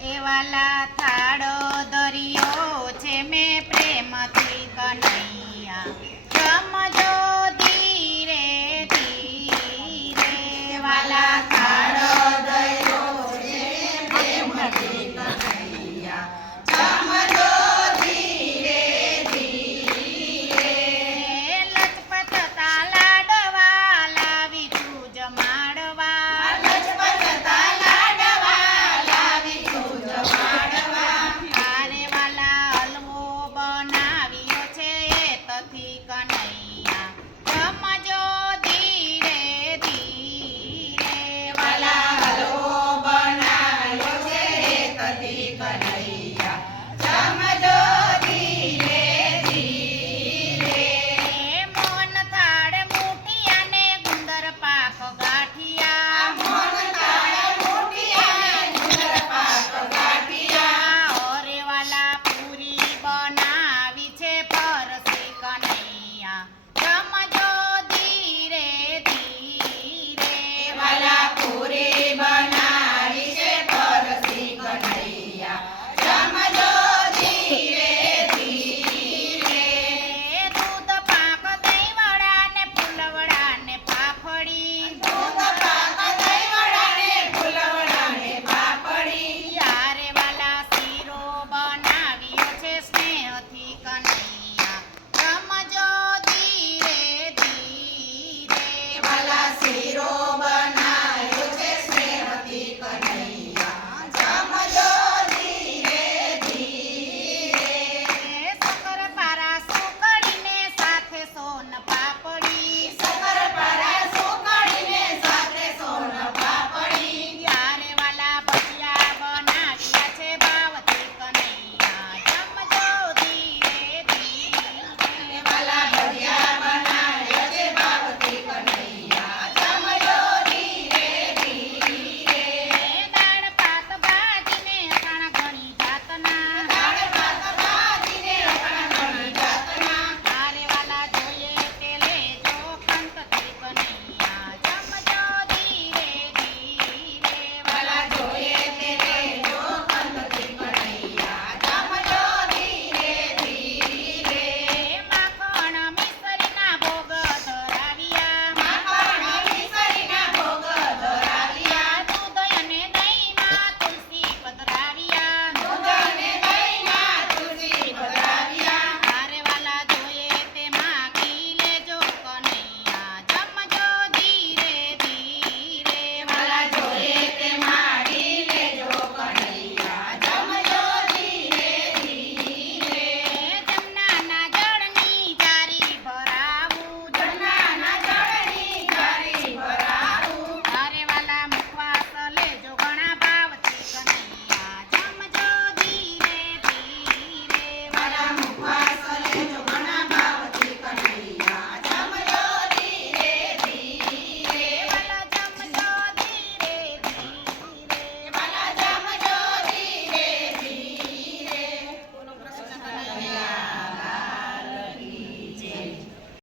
એવાલા થાળો દરિયો છે મેં પ્રેમથી કનૈયા જમજો ધીરે ધીરે વાલા થાળો દરિયો છે પ્રેમથી કનૈયા જમજો ધીરે ધીરે લચપત તાલાડવા લાવી છું જમાડવા લચપત તાલાડવા લાવી છું જમાડવા તારે વાલા હલવો બનાવ્યો છે તથી કનૈયા જમજો ધીરે ધીરે વાલા હલવો બનાવ્યો છે તથી કનૈયા